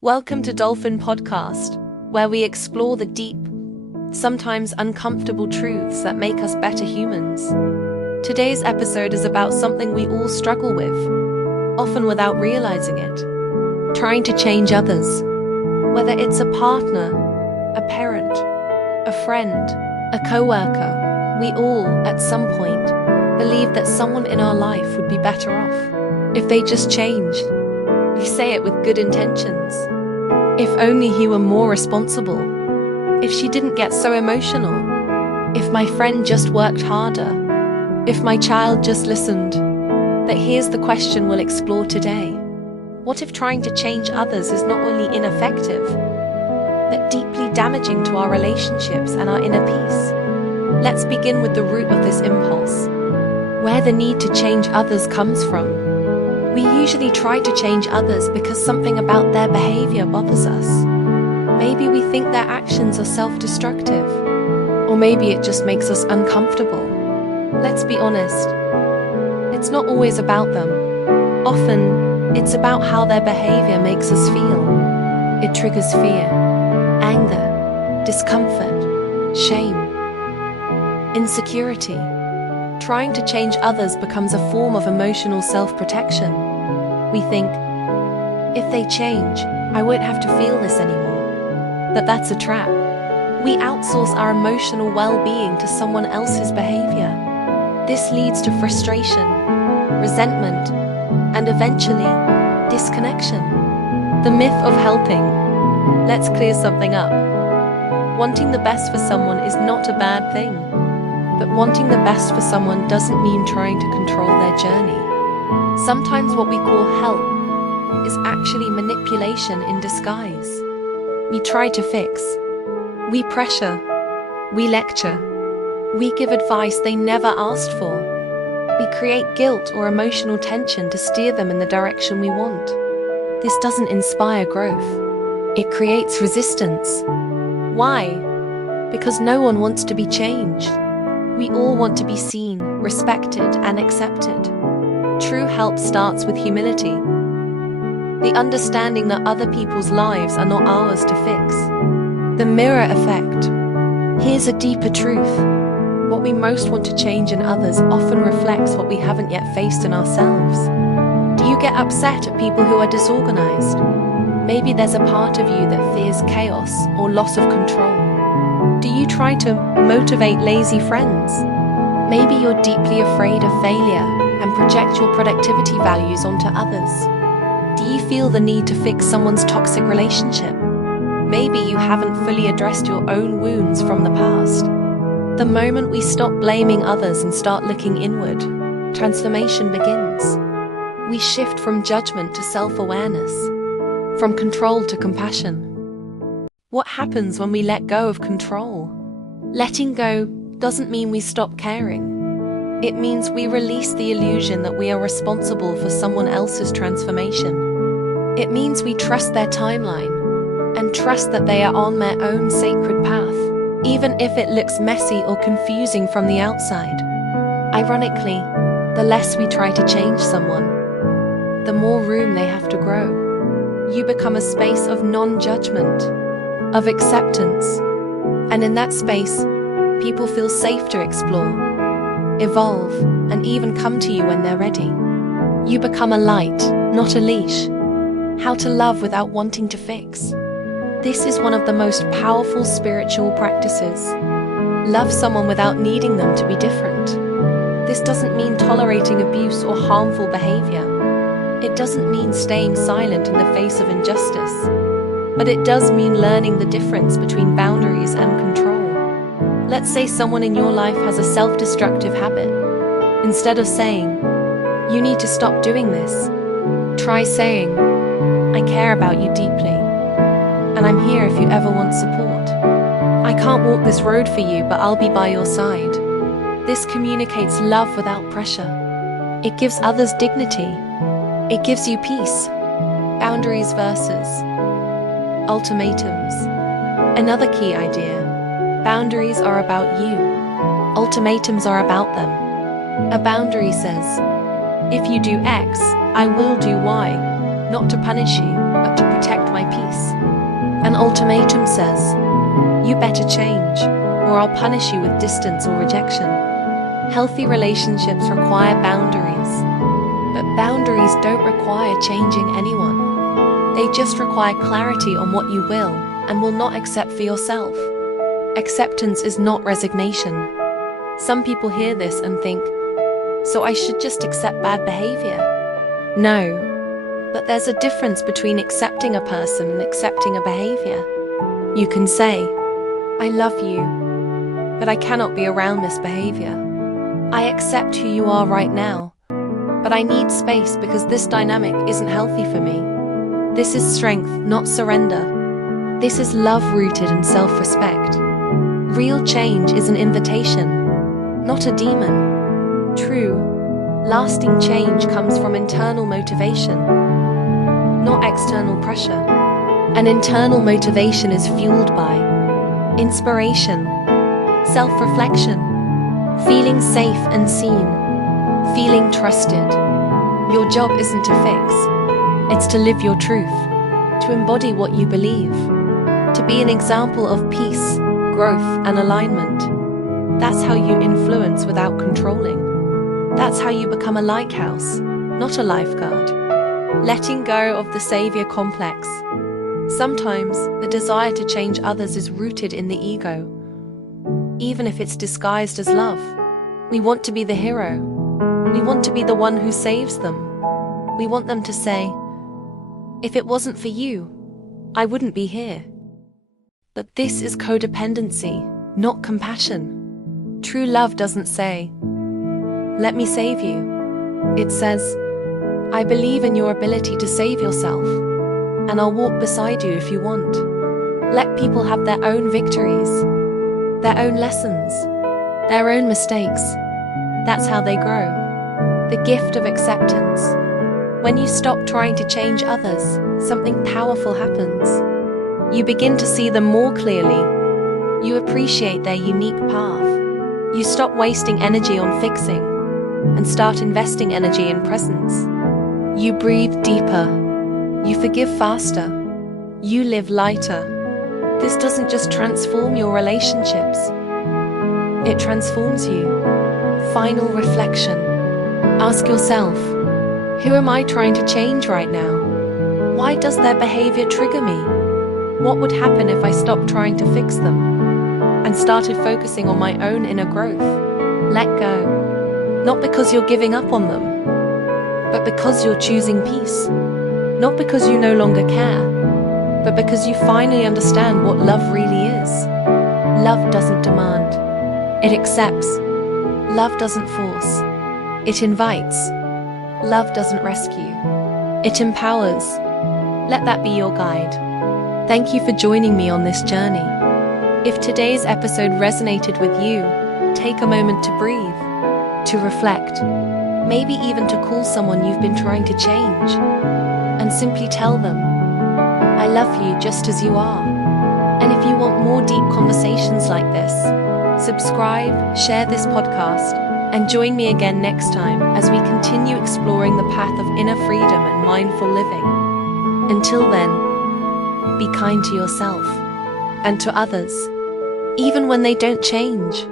Welcome to Dolphin Podcast, where we explore the deep, sometimes uncomfortable truths that make us better humans. Today's episode is about something we all struggle with, often without realizing it: trying to change others. Whether it's a partner, a parent, a friend, a coworker, we all, at some point, believe that someone in our life would be better off if they just changed. We say it with good intentions. If only he were more responsible. If she didn't get so emotional. If my friend just worked harder. If my child just listened. But here's the question we'll explore today. What if trying to change others is not only ineffective, but deeply damaging to our relationships and our inner peace? Let's begin with the root of this impulse, where the need to change others comes from. We usually try to change others because something about their behavior bothers us. Maybe we think their actions are self-destructive, or maybe it just makes us uncomfortable. Let's be honest, it's not always about them. Often, it's about how their behavior makes us feel. It triggers fear, anger, discomfort, shame, insecurity. Trying to change others becomes a form of emotional self-protection. We think, if they change, I won't have to feel this anymore. But that's a trap. We outsource our emotional well-being to someone else's behavior. This leads to frustration, resentment, and eventually, disconnection. The myth of helping. Let's clear something up. Wanting the best for someone is not a bad thing. But wanting the best for someone doesn't mean trying to control their journey. Sometimes what we call help is actually manipulation in disguise. We try to fix. We pressure. We lecture. We give advice they never asked for. We create guilt or emotional tension to steer them in the direction we want. This doesn't inspire growth. It creates resistance. Why? Because no one wants to be changed. We all want to be seen, respected, and accepted. True help starts with humility. The understanding that other people's lives are not ours to fix. The mirror effect. Here's a deeper truth. What we most want to change in others often reflects what we haven't yet faced in ourselves. Do you get upset at people who are disorganized? Maybe there's a part of you that fears chaos or loss of control. Do you try to motivate lazy friends? Maybe you're deeply afraid of failure and project your productivity values onto others. Do you feel the need to fix someone's toxic relationship? Maybe you haven't fully addressed your own wounds from the past. The moment we stop blaming others and start looking inward, transformation begins. We shift from judgment to self-awareness, from control to compassion. What happens when we let go of control? Letting go doesn't mean we stop caring. It means we release the illusion that we are responsible for someone else's transformation. It means we trust their timeline and trust that they are on their own sacred path, even if it looks messy or confusing from the outside. Ironically, the less we try to change someone, the more room they have to grow. You become a space of non-judgment, of acceptance, and in that space, people feel safe to explore, evolve, and even come to you when they're ready. You become a light, not a leash. How to love without wanting to fix. This is one of the most powerful spiritual practices. Love someone without needing them to be different. This doesn't mean tolerating abuse or harmful behavior. It doesn't mean staying silent in the face of injustice. But it does mean learning the difference between boundaries and control. Let's say someone in your life has a self-destructive habit. Instead of saying, "You need to stop doing this," try saying, "I care about you deeply, and I'm here if you ever want support. I can't walk this road for you, but I'll be by your side." This communicates love without pressure. It gives others dignity. It gives you peace. Boundaries versus ultimatums. Another key idea. Boundaries are about you. Ultimatums are about them. A boundary says, if you do X, I will do Y, not to punish you, but to protect my peace. ultimatum says, "You better change, or I'll punish you with distance or rejection." Healthy relationships require boundaries, but boundaries don't require changing anyone. They just require clarity on what you will and will not accept for yourself. Acceptance is not resignation. Some people hear this and think, so I should just accept bad behavior? No, but there's a difference between accepting a person and accepting a behavior. You can say, I love you, but I cannot be around this behavior. I accept who you are right now, but I need space because this dynamic isn't healthy for me. This is strength, not surrender. This is love rooted in self-respect. Real change is an invitation, not a demon. True, lasting change comes from internal motivation, not external pressure. An internal motivation is fueled by inspiration, self-reflection, feeling safe and seen, feeling trusted. Your job isn't to fix, it's to live your truth, to embody what you believe, to be an example of peace, growth, and alignment. That's how you influence without controlling. That's how you become a lighthouse, not a lifeguard. Letting go of the savior complex. Sometimes the desire to change others is rooted in the ego, even if it's disguised as love. We want to be the hero. We want to be the one who saves them. We want them to say, if it wasn't for you, I wouldn't be here. But this is codependency, not compassion. True love doesn't say, let me save you. It says, I believe in your ability to save yourself, and I'll walk beside you if you want. Let people have their own victories, their own lessons, their own mistakes. That's how they grow. The gift of acceptance. When you stop trying to change others, something powerful happens. You begin to see them more clearly. You appreciate their unique path. You stop wasting energy on fixing and start investing energy in presence. You breathe deeper. You forgive faster. You live lighter. This doesn't just transform your relationships. It transforms you. Final reflection. Ask yourself, who am I trying to change right now? Why does their behavior trigger me? What would happen if I stopped trying to fix them and started focusing on my own inner growth? Let go. Not because you're giving up on them, but because you're choosing peace. Not because you no longer care, but because you finally understand what love really is. Love doesn't demand. It accepts. Love doesn't force. It invites. Love doesn't rescue. It empowers. Let that be your guide. Thank you for joining me on this journey. If today's episode resonated with you, take a moment to breathe, to reflect, maybe even to call someone you've been trying to change, and simply tell them, I love you just as you are. And if you want more deep conversations like this, subscribe, share this podcast, and join me again next time as we continue exploring the path of inner freedom and mindful living. Until then, be kind to yourself and to others, even when they don't change.